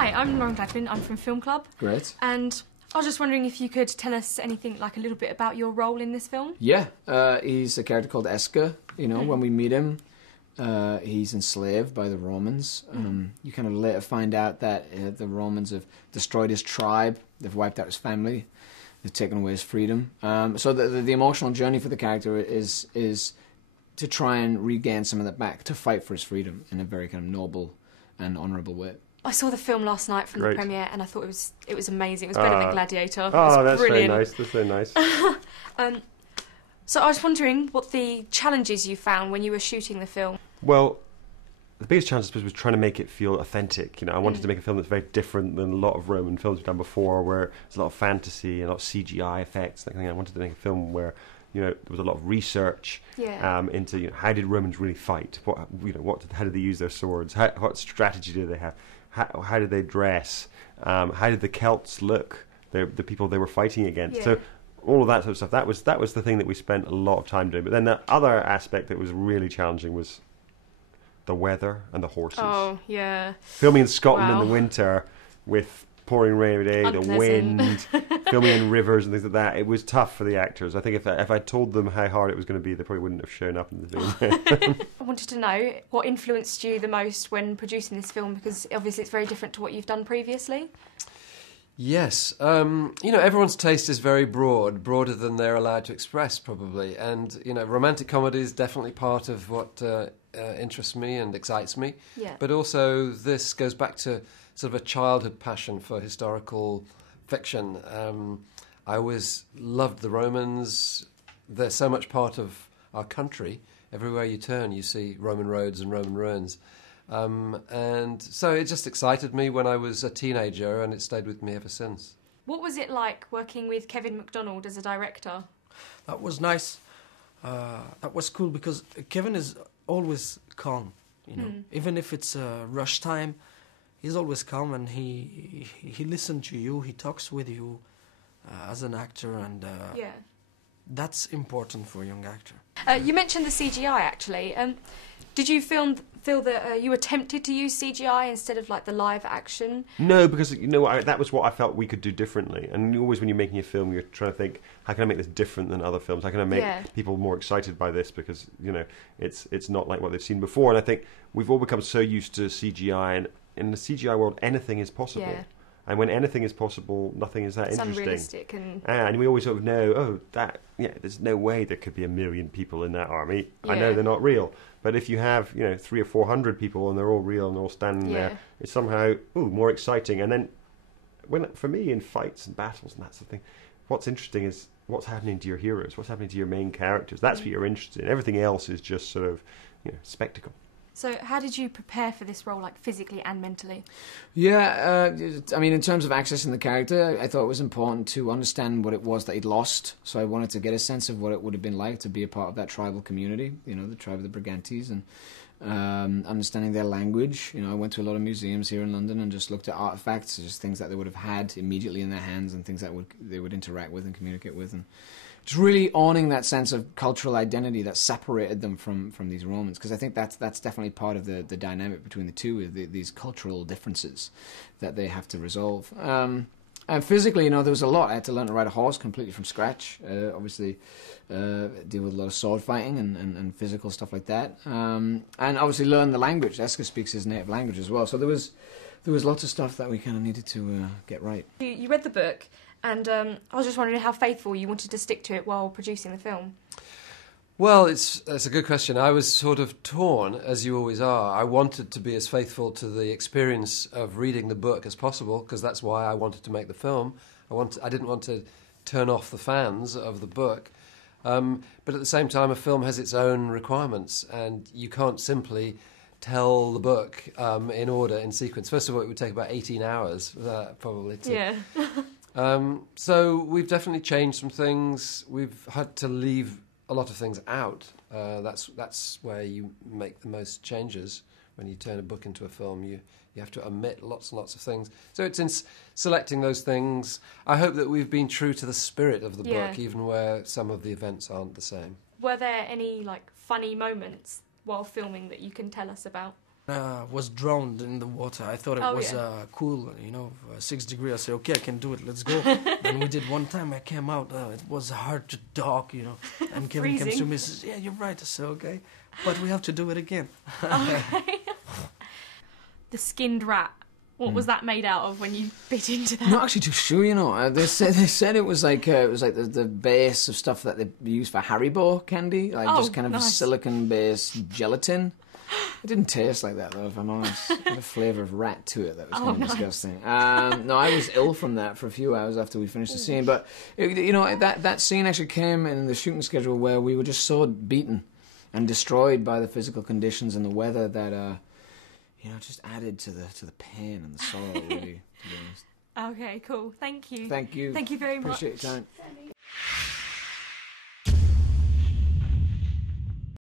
Hi, I'm Lauren Gladwin. I'm from Filmclub. Great. And I was just wondering if you could tell us anything, like a little bit about your role in this film. Yeah, he's a character called Esker. You know, when we meet him, he's enslaved by the Romans. You kind of later find out that the Romans have destroyed his tribe. They've wiped out his family. They've taken away his freedom. So the emotional journey for the character is to try and regain some of that back, to fight for his freedom in a very kind of noble and honourable way. I saw the film last night from the premiere, and I thought it was amazing. It was better than Gladiator. Oh, that's brilliant. very nice. That's very nice. So I was wondering what the challenges you found when you were shooting the film. Well, the biggest challenge, I suppose, was trying to make it feel authentic. You know, I wanted to make a film that's very different than a lot of Roman films we've done before, where there's a lot of fantasy and a lot of CGI effects. And I wanted to make a film where, you know, there was a lot of research into, you know, how did Romans really fight? How did they use their swords? What strategy did they have? How did they dress? How did the Celts look? The people they were fighting against. Yeah. So all of that sort of stuff. That was the thing that we spent a lot of time doing. But then the other aspect that was really challenging was the weather and the horses. Oh, yeah. Filming in Scotland in the winter with pouring rain every day, the wind, filming in rivers and things like that. It was tough for the actors. I think if I told them how hard it was going to be, they probably wouldn't have shown up in the film. I wanted to know what influenced you the most when producing this film, because obviously it's very different to what you've done previously. Yes. You know, everyone's taste is very broad, broader than they're allowed to express, probably. And, you know, romantic comedy is definitely part of what interests me and excites me. Yeah. But also this goes back to sort of a childhood passion for historical fiction. I always loved the Romans. They're so much part of our country. Everywhere you turn, you see Roman roads and Roman ruins. And so it just excited me when I was a teenager, and it stayed with me ever since. What was it like working with Kevin MacDonald as a director? That was nice. That was cool because Kevin is always calm, you know. Even if it's a rush time, he's always calm, and he listens to you, he talks with you as an actor, and that's important for a young actor. You mentioned the CGI, actually. Did you feel that you were tempted to use CGI instead of like the live action? No, because you know that was what I felt we could do differently. And always when you're making a film, you're trying to think, how can I make this different than other films? How can I make people more excited by this? Because, you know, it's not like what they've seen before. And I think we've all become so used to CGI, and in the CGI world, anything is possible. Yeah. And when anything is possible, nothing is that It's interesting. Unrealistic and we always sort of know, there's no way there could be 1 million people in that army. I know they're not real. But if you have, you know, 300 or 400 people and they're all real and they're all standing there, it's somehow more exciting. And then, for me, in fights and battles and that sort of thing, what's interesting is what's happening to your heroes, what's happening to your main characters. That's what you're interested in. Everything else is just sort of, you know, spectacle. So how did you prepare for this role, like physically and mentally? Yeah, I mean, in terms of accessing the character, I thought it was important to understand what it was that he'd lost. So I wanted to get a sense of what it would have been like to be a part of that tribal community, you know, the tribe of the Brigantes, and understanding their language. You know, I went to a lot of museums here in London and just looked at artifacts, just things that they would have had immediately in their hands and things that they would interact with and communicate with, and just really owning that sense of cultural identity that separated them from these Romans, because I think that's definitely part of the dynamic between the two, these cultural differences that they have to resolve. And physically, you know, there was a lot. I had to learn to ride a horse completely from scratch. Obviously, deal with a lot of sword fighting and physical stuff like that. And obviously learn the language. Esker speaks his native language as well. So there was lots of stuff that we kind of needed to get right. You read the book, and I was just wondering how faithful you wanted to stick to it while producing the film. Well, it's a good question. I was sort of torn, as you always are. I wanted to be as faithful to the experience of reading the book as possible, because that's why I wanted to make the film. I didn't want to turn off the fans of the book. But at the same time, a film has its own requirements, and you can't simply tell the book in order, in sequence. First of all, it would take about 18 hours, probably. So we've definitely changed some things. We've had to leave a lot of things out. That's where you make the most changes. When you turn a book into a film, you have to omit lots and lots of things. So it's in selecting those things. I hope that we've been true to the spirit of the book, even where some of the events aren't the same. Were there any like funny moments while filming that you can tell us about? Was drowned in the water. I thought it was cool, 6 degrees. I said, okay, I can do it. Let's go. And we did one time. I came out. It was hard to talk, And Kevin comes to me and says, yeah, you're right. I said, okay, but we have to do it again. Okay. The skinned rat. What was that made out of when you bit into that? I'm not actually too sure, They said it was like the base of stuff that they use for Haribo candy, just kind of nice. silicon-based gelatin. It didn't taste like that, though, if I'm honest. It had a flavour of rat to it that was kind of disgusting. No, I was ill from that for a few hours after we finished the scene. But, that scene actually came in the shooting schedule where we were just so beaten and destroyed by the physical conditions and the weather that, just added to the pain and the sorrow, really, to be honest. Okay, cool. Thank you. Thank you. Thank you very much. Appreciate your time.